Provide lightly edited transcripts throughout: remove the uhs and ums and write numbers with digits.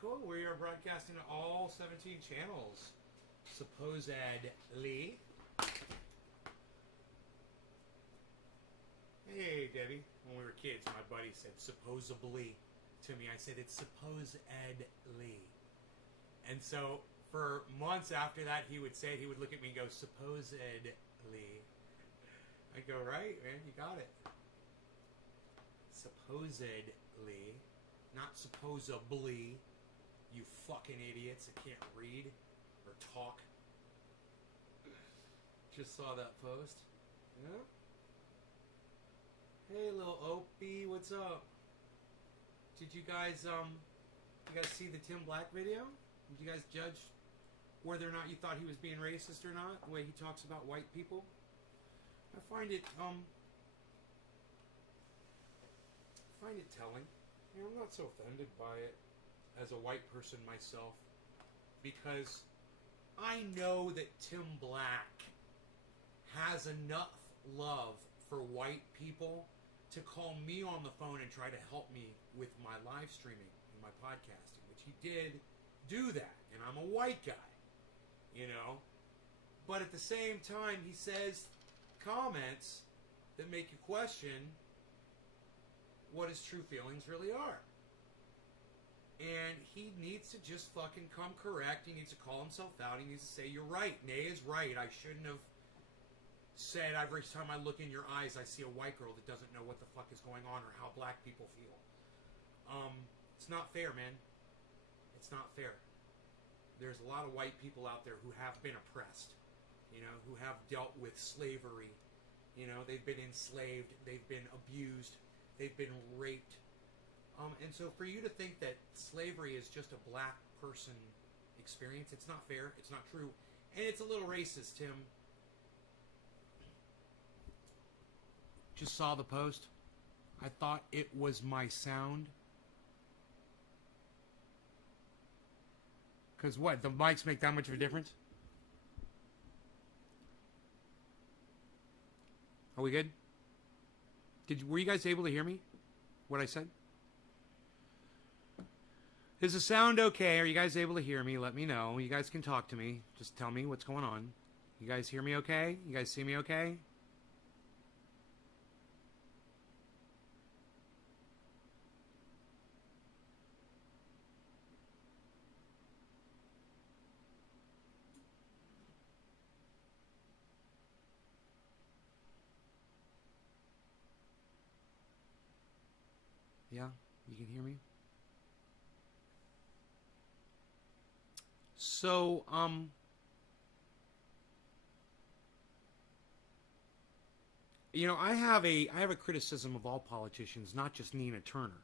cool. We are broadcasting to all 17 channels, supposedly. Hey, Debbie. When we were kids, my buddy said supposedly to me. I said it's supposedly. And so for months after that, he would say it. He would look at me and go, supposedly. I go, right, man, you got it. Supposedly. Not supposably. You fucking idiots that can't read or talk. Just saw that post. Yeah. Hey, little Opie, what's up? Did you guys see the Tim Black video? Did you guys judge whether or not you thought he was being racist or not? The way he talks about white people? I find it telling. You know, I'm not so offended by it as a white person myself, because I know that Tim Black has enough love for white people to call me on the phone and try to help me with my live streaming and my podcasting, which he did do that, and I'm a white guy, you know. But at the same time, he says comments that make you question what his true feelings really are. And he needs to just fucking come correct. He needs to call himself out. He needs to say, you're right. Nay is right. I shouldn't have said every time I look in your eyes I see a white girl that doesn't know what the fuck is going on or how black people feel. It's not fair, man. It's not fair. There's a lot of white people out there who have been oppressed, you know, who have dealt with slavery. You know, they've been enslaved, they've been abused, they've been raped. And so for you to think that slavery is just a black person experience, it's not fair, it's not true, and it's a little racist, Tim. Just saw the post. I thought it was my sound. Because what, the mics make that much of a difference? Are we good? Were you guys able to hear me? What I said? Is the sound okay? Are you guys able to hear me? Let me know. You guys can talk to me. Just tell me what's going on. You guys hear me okay? You guys see me okay? Yeah, you can hear me? So, you know, I have a criticism of all politicians, not just Nina Turner.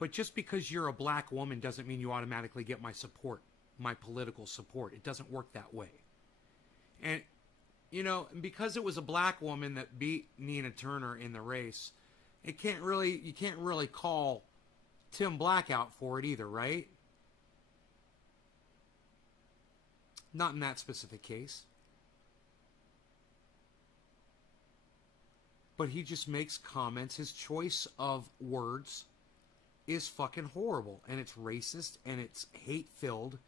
But just because you're a black woman doesn't mean you automatically get my support, my political support. It doesn't work that way. And, you know, because it was a black woman that beat Nina Turner in the race, you can't really call Tim Black out for it either, right? Not in that specific case. But he just makes comments. His choice of words is fucking horrible. And it's racist. And it's hate-filled.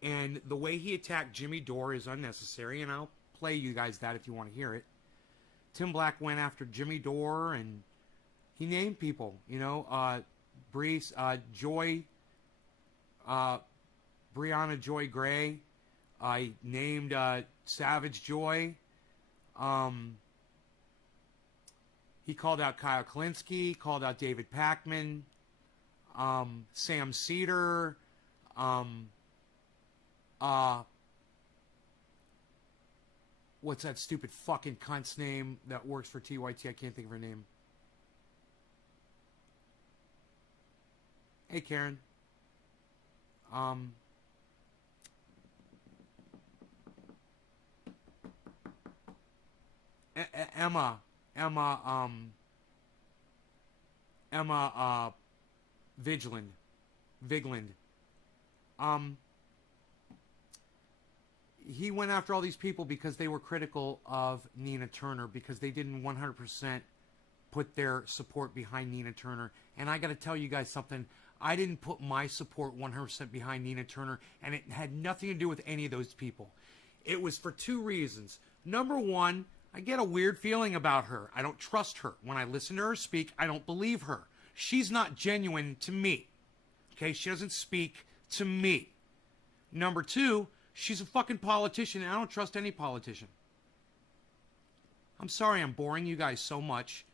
And the way he attacked Jimmy Dore is unnecessary. And I'll play you guys that if you want to hear it. Tim Black went after Jimmy Dore. And he named people. You know, Joy. Breonna Joy Gray. I named Savage Joy. He called out Kyle Kalinske, called out David Pakman, Sam Cedar, what's that stupid fucking cunt's name that works for TYT? I can't think of her name. Hey, Karen. Emma Vigeland. He went after all these people because they were critical of Nina Turner, because they didn't 100% put their support behind Nina Turner. And I got to tell you guys something. I didn't put my support 100% behind Nina Turner, and it had nothing to do with any of those people. It was for two reasons. Number one, I get a weird feeling about her. I don't trust her. When I listen to her speak, I don't believe her. She's not genuine to me. Okay, she doesn't speak to me. Number two, she's a fucking politician, and I don't trust any politician. I'm sorry I'm boring you guys so much.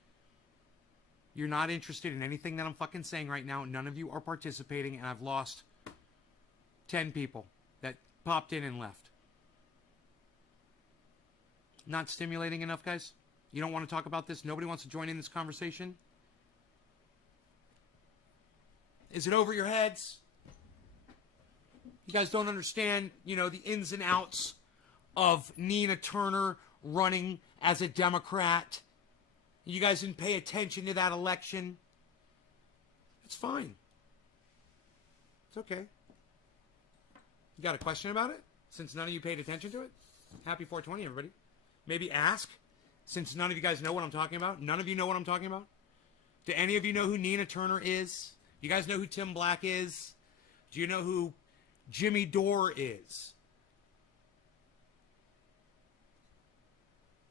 You're not interested in anything that I'm fucking saying right now. None of you are participating, and I've lost 10 people that popped in and left. Not stimulating enough, guys? You don't want to talk about this? Nobody wants to join in this conversation? Is it over your heads? You guys don't understand, the ins and outs of Nina Turner running as a Democrat. You guys didn't pay attention to that election. It's fine. It's okay. You got a question about it? Since none of you paid attention to it? Happy 420, everybody. Maybe ask, since none of you guys know what I'm talking about. None of you know what I'm talking about. Do any of you know who Nina Turner is? You guys know who Tim Black is? Do you know who Jimmy Dore is?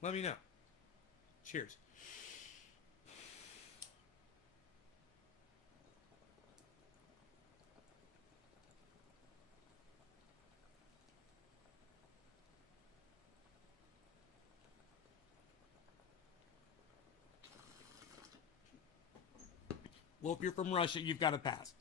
Let me know. Cheers. Well, if you're from Russia, you've got to pass.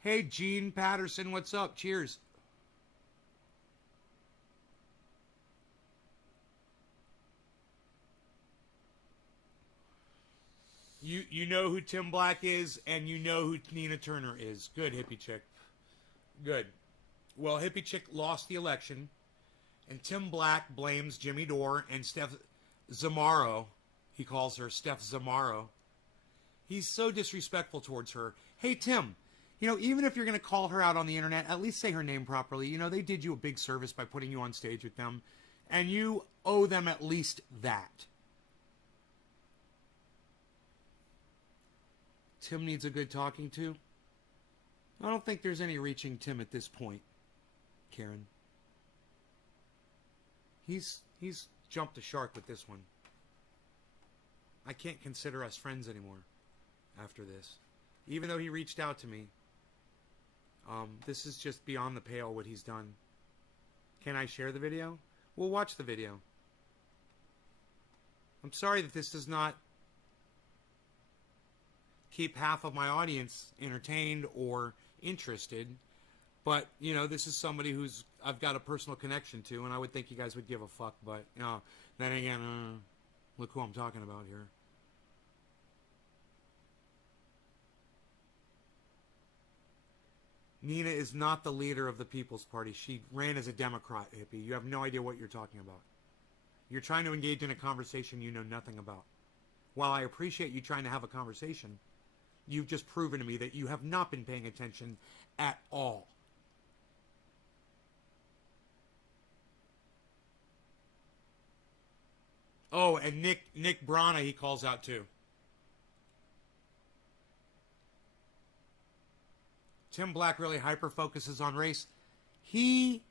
Hey, Gene Patterson, what's up? Cheers. You know who Tim Black is, and you know who Nina Turner is. Good, hippie chick. Good. Well, hippie chick lost the election, and Tim Black blames Jimmy Dore and Steph Zamaro. He calls her Steph Zamaro. He's so disrespectful towards her. Hey, Tim, even if you're going to call her out on the internet, at least say her name properly. They did you a big service by putting you on stage with them, and you owe them at least that. Tim needs a good talking to. I don't think there's any reaching Tim at this point, Karen. He's jumped the shark with this one. I can't consider us friends anymore after this. Even though he reached out to me, this is just beyond the pale what he's done. Can I share the video? We'll watch the video. I'm sorry that this does not keep half of my audience entertained or interested, but this is somebody who's I've got a personal connection to, and I would think you guys would give a fuck, but then again, look who I'm talking about here. Nina is not the leader of the People's Party. She ran as a Democrat, hippie. You have no idea what you're talking about. You're trying to engage in a conversation you know nothing about. While I appreciate you trying to have a conversation, you've just proven to me that you have not been paying attention at all. Oh, and Nick Brana he calls out too. Tim Black really hyper-focuses on race. He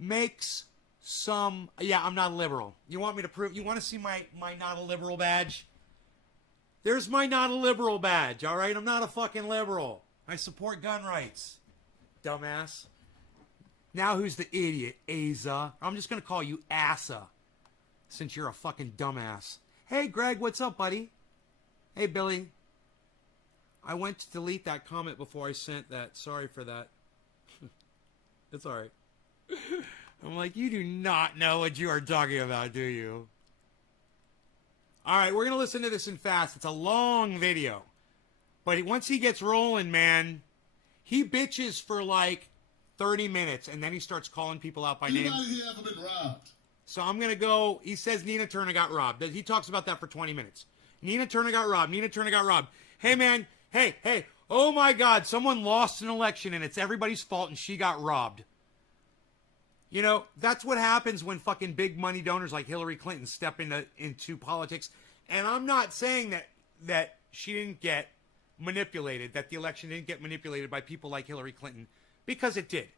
makes some... Yeah, I'm not a liberal. You want me to prove... You want to see my not a liberal badge? There's my not a liberal badge, all right? I'm not a fucking liberal. I support gun rights. Dumbass. Now who's the idiot? Asa. I'm just going to call you Asa, since you're a fucking dumbass. Hey, Greg, what's up, buddy? Hey, Billy. I went to delete that comment before I sent that. Sorry for that. It's all right. I'm like, you do not know what you are talking about, do you? All right, we're going to listen to this in fast. It's a long video. But once he gets rolling, man, he bitches for like 30 minutes, and then he starts calling people out by name. Anybody here ever been robbed? So I'm going to go, he says Nina Turner got robbed. He talks about that for 20 minutes. Nina Turner got robbed. Nina Turner got robbed. Hey, man, hey, Oh my God, someone lost an election and it's everybody's fault and she got robbed. You know, that's what happens when fucking big money donors like Hillary Clinton step into politics. And I'm not saying that she didn't get manipulated, that the election didn't get manipulated by people like Hillary Clinton, because it did.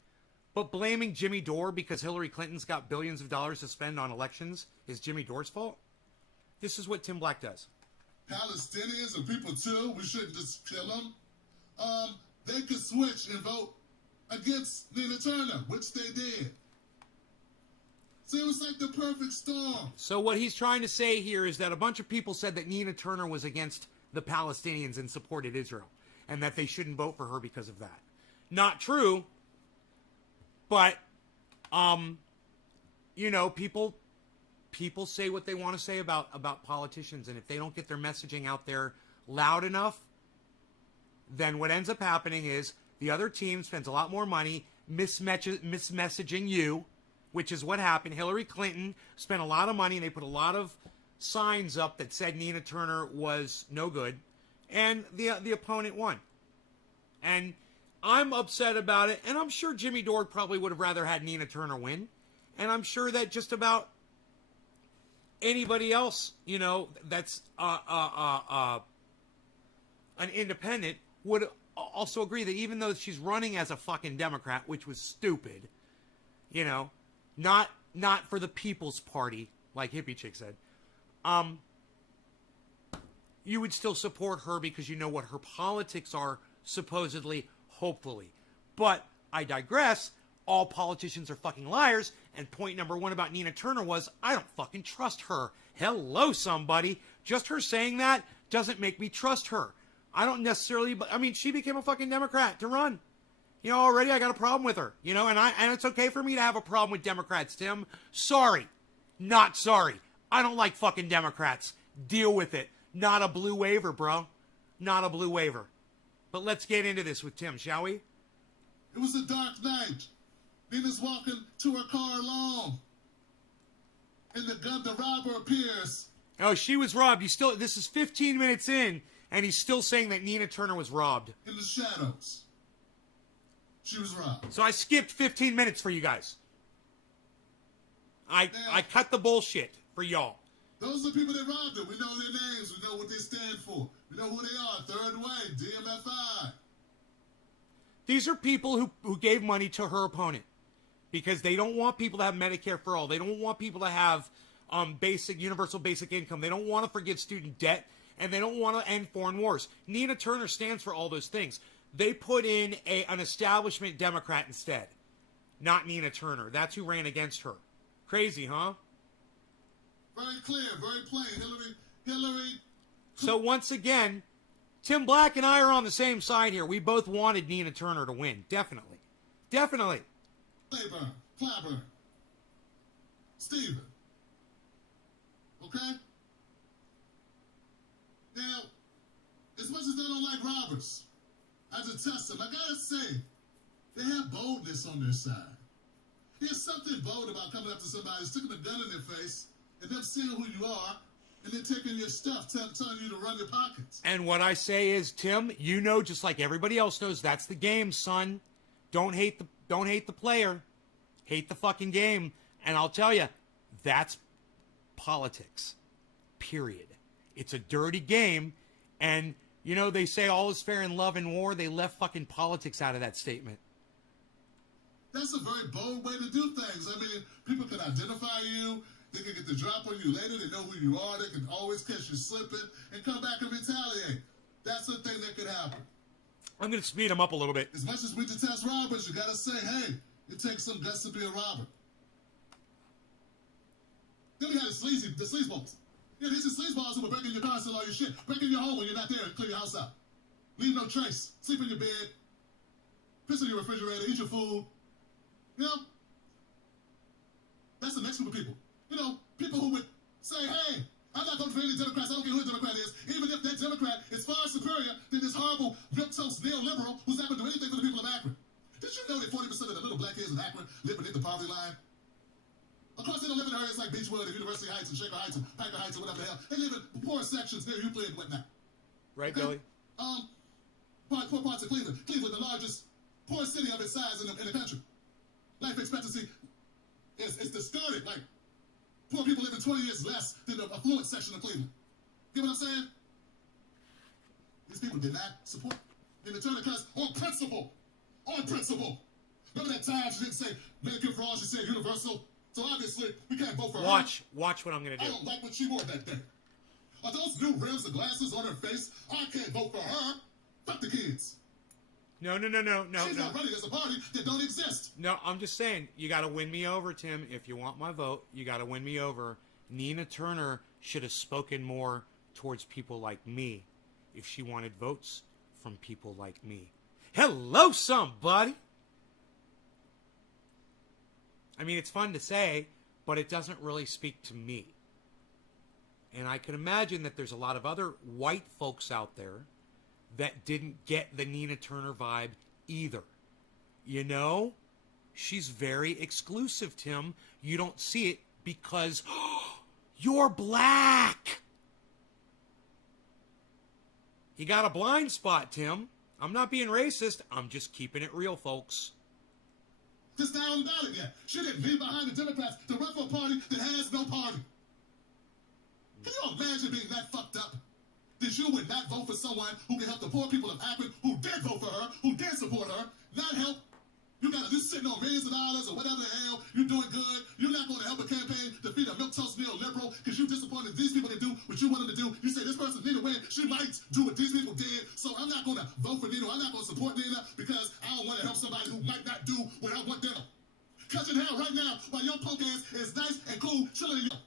But blaming Jimmy Dore because Hillary Clinton's got billions of dollars to spend on elections is Jimmy Dore's fault? This is what Tim Black does. Palestinians and people too, we shouldn't just kill them. They could switch and vote against Nina Turner, which they did. So it was like the perfect storm. So what he's trying to say here is that a bunch of people said that Nina Turner was against the Palestinians and supported Israel, and that they shouldn't vote for her because of that. Not true, but, you know, people say what they want to say about politicians, and if they don't get their messaging out there loud enough, then what ends up happening is the other team spends a lot more money mismessaging you, which is what happened. Hillary Clinton spent a lot of money, and they put a lot of signs up that said Nina Turner was no good, and the opponent won. And I'm upset about it, and I'm sure Jimmy Dore probably would have rather had Nina Turner win, and I'm sure that just about anybody else, you know, that's an independent would also agree that even though she's running as a fucking Democrat, which was stupid, you know, not for the People's Party, like Hippie Chick said, you would still support her because you know what her politics are, supposedly, hopefully. But I digress. All politicians are fucking liars. And point number one about Nina Turner was, I don't fucking trust her. Hello, somebody. Just her saying that doesn't make me trust her. I don't necessarily, but I mean, she became a fucking Democrat to run. You know, already I got a problem with her. You know, and it's okay for me to have a problem with Democrats, Tim. Sorry. Not sorry. I don't like fucking Democrats. Deal with it. Not a blue waiver, bro. Not a blue waiver. But let's get into this with Tim, shall we? It was a dark night. Nina's walking to her car alone. And the robber appears. Oh, she was robbed. This is 15 minutes in, and he's still saying that Nina Turner was robbed. In the shadows. She was robbed. So I skipped 15 minutes for you guys. I cut the bullshit for y'all. Those are the people that robbed her. We know their names. We know what they stand for. We know who they are. Third Way, DMFI. These are people who gave money to her opponent because they don't want people to have Medicare for all. They don't want people to have universal basic income. They don't want to forgive student debt, and they don't want to end foreign wars. Nina Turner stands for all those things. They put in an establishment Democrat instead, not Nina Turner. That's who ran against her. Crazy, huh? Very clear, very plain. Hillary. So once again, Tim Black and I are on the same side here. We both wanted Nina Turner to win. Definitely. Definitely. Clyburn. Steven. Okay? Now, as much as they don't like robbers, I detest them. I gotta say, they have boldness on their side. There's something bold about coming up to somebody, sticking a gun in their face, and them seeing who you are, and then taking your stuff, telling you to run your pockets. And what I say is, Tim, you know, just like everybody else knows, that's the game, son. Don't hate the player. Hate the fucking game. And I'll tell you, that's politics. Period. It's a dirty game. And, you know, they say all is fair in love and war. They left fucking politics out of that statement. That's a very bold way to do things. I mean, people can identify you. They can get the drop on you later. They know who you are. They can always catch you slipping and come back and retaliate. That's the thing that could happen. I'm going to speed him up a little bit. As much as we detest robbers, you got to say, hey, it takes some guts to be a robber. Then we got the sleazeballs. Yeah, these are sleazeballs who will break in your car and steal all your shit. Break in your home when you're not there and clear your house out. Leave no trace. Sleep in your bed. Piss in your refrigerator. Eat your food. You know? That's the next group of people. You know, people who would say, hey, I'm not going to defend any Democrats. I don't care who a Democrat is. Even if that Democrat is far superior than this horrible, milquetoast neoliberal who's not going to do anything for the people of Akron. Did you know that 40% of the little black kids in Akron live beneath the poverty line? Of course, they don't live in areas like Beechwood and University Heights and Shaker Heights and Packer Heights and whatever the hell. They live in poor sections near Euclid and whatnot. Right, okay? Billy? poor parts of Cleveland. Cleveland, the largest poor city of its size in the country. Life expectancy is discarded. Like, poor people living 20 years less than the affluent section of Cleveland. Get what I'm saying? These people did not support the Turner Class on principle. On principle. Remember that time she didn't say Medicare for all, she said universal? So obviously, we can't vote for her. Watch what I'm going to I do. don't like what she wore that day. Are those new rims of glasses on her face? I can't vote for her. Fuck the kids. No. She's not running as a party that don't exist. No, I'm just saying, you got to win me over, Tim. If you want my vote, you got to win me over. Nina Turner should have spoken more towards people like me if she wanted votes from people like me. Hello, somebody. I mean, it's fun to say, but it doesn't really speak to me. And I can imagine that there's a lot of other white folks out there that didn't get the Nina Turner vibe either. You know? She's very exclusive, Tim. You don't see it because you're black. You got a blind spot, Tim. I'm not being racist. I'm just keeping it real, folks. Just down the ballot yet. She didn't leave behind the Democrats to run for a party that has no party. Can you imagine being that fucked up? That you would not vote for someone who can help the poor people of Akron, who did vote for her, who did support her, not help. You got to just sitting on millions of dollars or whatever the hell, you're doing good. You're not going to help a campaign defeat a milquetoast neoliberal because you're disappointed these people didn't do what you want them to do. You say this person need to win. She might do what these people did. So I'm not going to vote for Nina. I'm not going to support Nina because I don't want to help somebody who might not do what I want them. Catching hell right now while your punk ass is nice and cool chilling in your...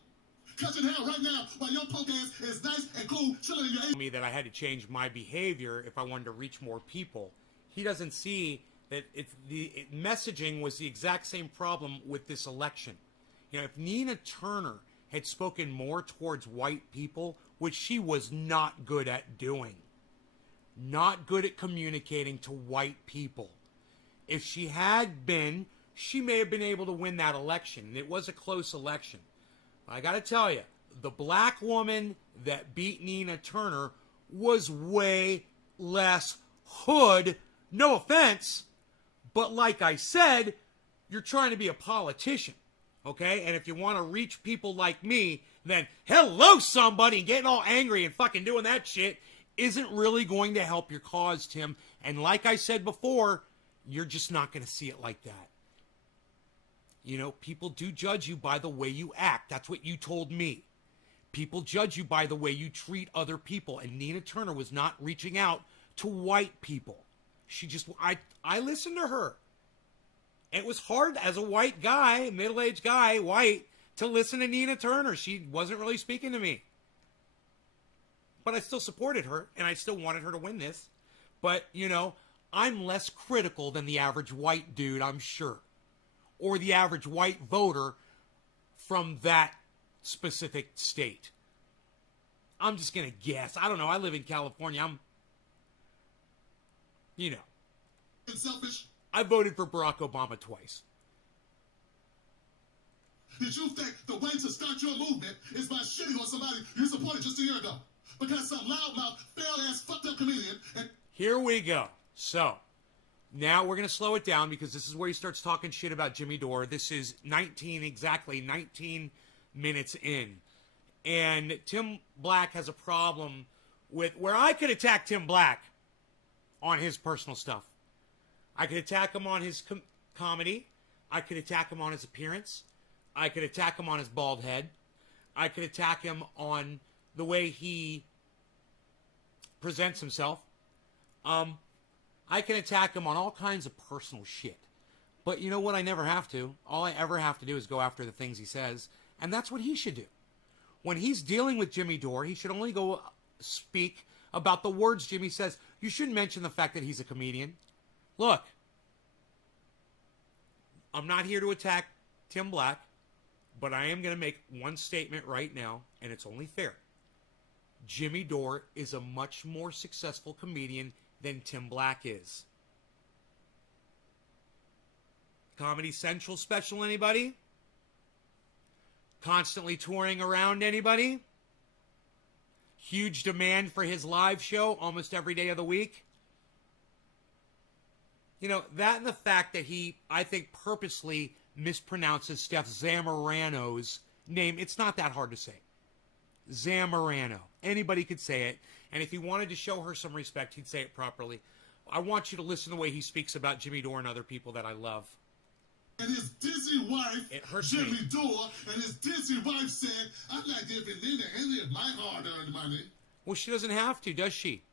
Catching hell right now while your punk ass is nice and cool chilling in your... Me that I had to change my behavior if I wanted to reach more people. He doesn't see that messaging was the exact same problem with this election. You know, if Nina Turner had spoken more towards white people, which she was not good at doing, not good at communicating to white people. If she had been, she may have been able to win that election. And it was a close election. But I got to tell you, the black woman that beat Nina Turner was way less hood. No offense. But like I said, you're trying to be a politician, okay? And if you want to reach people like me, then hello, somebody, and getting all angry and fucking doing that shit isn't really going to help your cause, Tim. And like I said before, you're just not going to see it like that. You know, people do judge you by the way you act. That's what you told me. People judge you by the way you treat other people. And Nina Turner was not reaching out to white people. She just, I listened to her. It was hard as a white guy, middle-aged guy, white, to listen to Nina Turner. She wasn't really speaking to me. But I still supported her, and I still wanted her to win this. But, you know, I'm less critical than the average white dude, I'm sure. Or the average white voter from that specific state. I'm just going to guess. I don't know. I live in California. You know, selfish. I voted for Barack Obama twice. Did you think the way to start your movement is by shitting on somebody you supported just a year ago? Because some loudmouth, fail-ass, fucked-up comedian... And here we go. So, now we're going to slow it down because this is where he starts talking shit about Jimmy Dore. This is 19 minutes in. And Tim Black has a problem with... Where I could attack Tim Black on his personal stuff. I could attack him on his comedy. I could attack him on his appearance. I could attack him on his bald head. I could attack him on the way he presents himself. I can attack him on all kinds of personal shit. But you know what? I never have to. All I ever have to do is go after the things he says. And that's what he should do. When he's dealing with Jimmy Dore, he should only go speak about the words Jimmy says. You shouldn't mention the fact that he's a comedian. Look, I'm not here to attack Tim Black, but I am going to make one statement right now, and it's only fair. Jimmy Dore is a much more successful comedian than Tim Black is. Comedy Central special, anybody? Constantly touring around, anybody? Huge demand for his live show almost every day of the week. You know, that and the fact that he, I think, purposely mispronounces Steph Zamorano's name. It's not that hard to say. Zamorano. Anybody could say it. And if he wanted to show her some respect, he'd say it properly. I want you to listen to the way he speaks about Jimmy Dore and other people that I love. And his dizzy wife, It hurts Jimmy me. Dore, and his dizzy wife said, I'm not giving Nina any of my hard-earned money. Well, she doesn't have to, does she?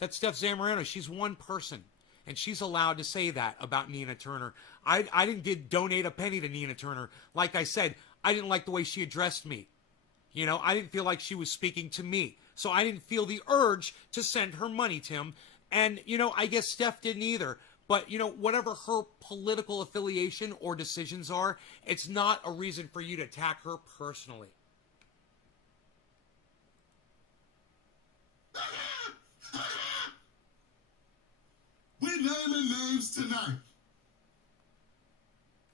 That's Steph Zamorano. She's one person. And she's allowed to say that about Nina Turner. I didn't donate a penny to Nina Turner. Like I said, I didn't like the way she addressed me. You know, I didn't feel like she was speaking to me. So I didn't feel the urge to send her money, Tim. And, you know, I guess Steph didn't either. But, you know, whatever her political affiliation or decisions are, it's not a reason for you to attack her personally. We naming names tonight.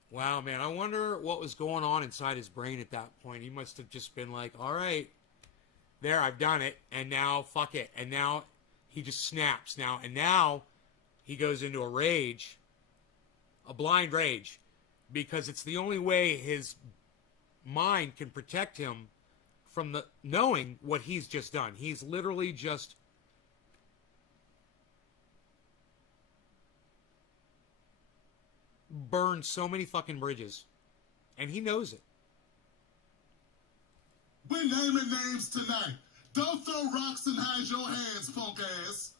Wow, man, I wonder what was going on inside his brain at that point. He must have just been like, all right, there, I've done it, and now, fuck it. And now he just snaps now. And now he goes into a rage, a blind rage, because it's the only way his mind can protect him from the knowing what he's just done. He's literally just burned so many fucking bridges, and he knows it. We naming names tonight. Don't throw rocks and hide your hands, punk ass.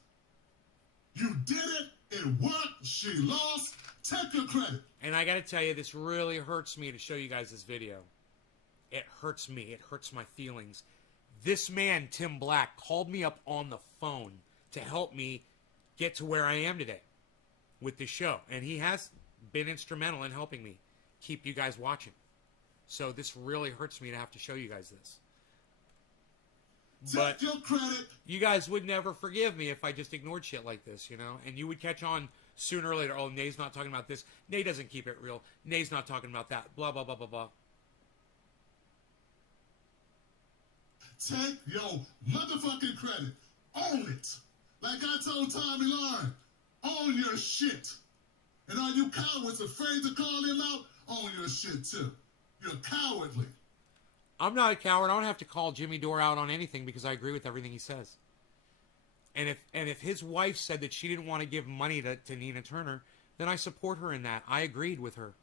You did it. It worked. She lost. Take your credit. And I gotta tell you, this really hurts me to show you guys this video. It hurts me. It hurts my feelings. This man, Tim Black, called me up on the phone to help me get to where I am today with this show. And he has been instrumental in helping me keep you guys watching. So this really hurts me to have to show you guys this. But Take your credit. you guys would never forgive me if I just ignored shit like this, you know? And you would catch on sooner or later. Oh, Nay's not talking about this. Nay doesn't keep it real. Nay's not talking about that. Blah, blah, blah, blah, blah. Take your motherfucking credit. Own it. Like I told Tommy Lauren, own your shit. And all you cowards afraid to call him out, own your shit too. You're cowardly. I'm not a coward. I don't have to call Jimmy Dore out on anything because I agree with everything he says. And if his wife said that she didn't want to give money to Nina Turner, then I support her in that. I agreed with her.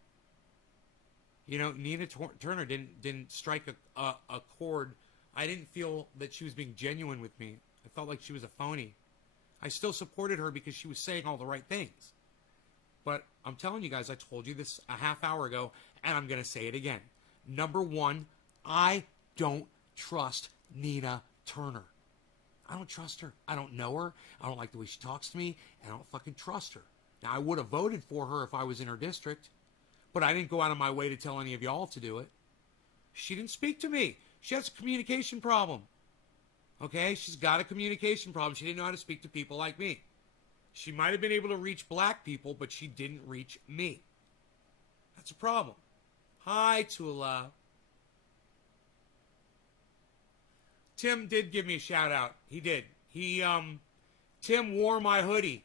You know, Nina Turner didn't strike a chord. I didn't feel that she was being genuine with me. I felt like she was a phony. I still supported her because she was saying all the right things. But I'm telling you guys, I told you this a half hour ago, and I'm going to say it again. Number one, I don't trust Nina Turner. I don't trust her. I don't know her. I don't like the way she talks to me, and I don't fucking trust her. Now, I would have voted for her if I was in her district, but I didn't go out of my way to tell any of y'all to do it. She didn't speak to me. She has a communication problem. Okay? She's got a communication problem. She didn't know how to speak to people like me. She might have been able to reach black people, but she didn't reach me. That's a problem. Hi, Tula. Tim did give me a shout out. He did. Tim wore my hoodie.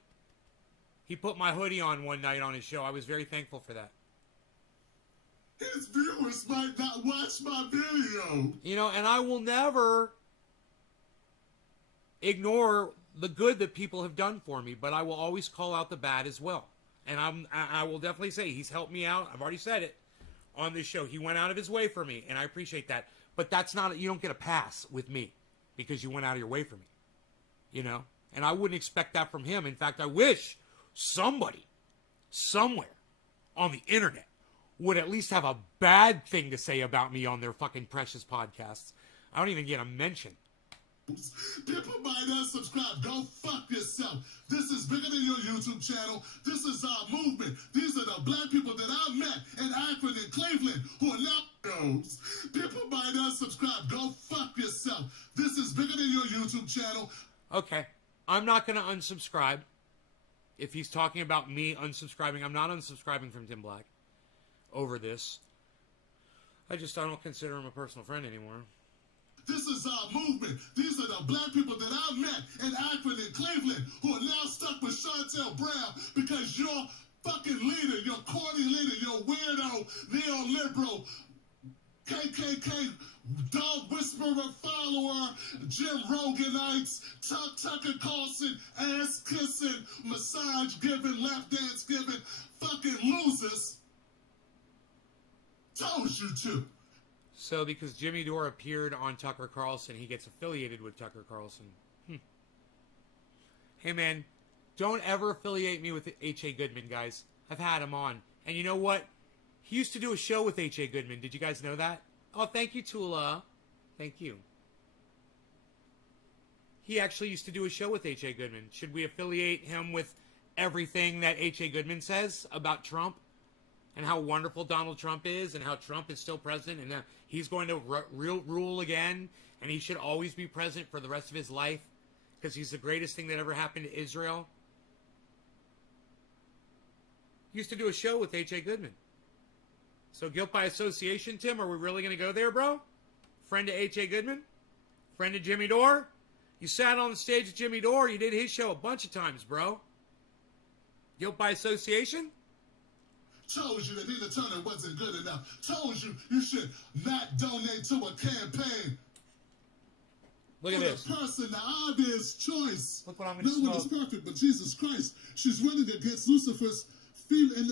He put my hoodie on one night on his show. I was very thankful for that. His viewers might not watch my video. You know, and I will never ignore the good that people have done for me, but I will always call out the bad as well. And I will definitely say he's helped me out. I've already said it on this show. He went out of his way for me, and I appreciate that. But that's not, you don't get a pass with me because you went out of your way for me. You know? And I wouldn't expect that from him. In fact, I wish somebody, somewhere on the internet would at least have a bad thing to say about me on their fucking precious podcasts. I don't even get a mention. People might unsubscribe. Go fuck yourself. This is bigger than your YouTube channel. This is our movement. These are the black people that I met in Akron and Cleveland who are now those. People might unsubscribe. Go fuck yourself. This is bigger than your YouTube channel. Okay. I'm not going to unsubscribe. If he's talking about me unsubscribing, I'm not unsubscribing from Tim Black over this. I don't consider him a personal friend anymore. This is our movement. These are the black people that I met in Akron and Cleveland who are now stuck with Chantel Brown because your fucking leader, your corny leader, your weirdo, neoliberal, KKK, dog whisperer follower, Jim Roganites, Tucker Carlson, ass kissing, massage giving, lap dance giving, fucking losers. Told you to. So because Jimmy Dore appeared on Tucker Carlson, he gets affiliated with Tucker Carlson. Hey man, don't ever affiliate me with H.A. Goodman, guys. I've had him on. And you know what? He used to do a show with H.A. Goodman. Did you guys know that? Oh, thank you, Tula. Thank you. He actually used to do a show with H.A. Goodman. Should we affiliate him with everything that H.A. Goodman says about Trump? And how wonderful Donald Trump is, and how Trump is still president, and that he's going to rule again, and he should always be president for the rest of his life, because he's the greatest thing that ever happened to Israel. He used to do a show with H.A. Goodman. So guilt by association, Tim, are we really going to go there, bro? Friend of H.A. Goodman? Friend of Jimmy Dore? You sat on the stage with Jimmy Dore, you did his show a bunch of times, bro. Guilt by association? Told you that Nina Turner wasn't good enough. Told you you should not donate to a campaign. Look at this. For the person, the obvious choice. Look what I'm going to No one is smoke. perfect, but Jesus Christ. She's running against Lucifer's female.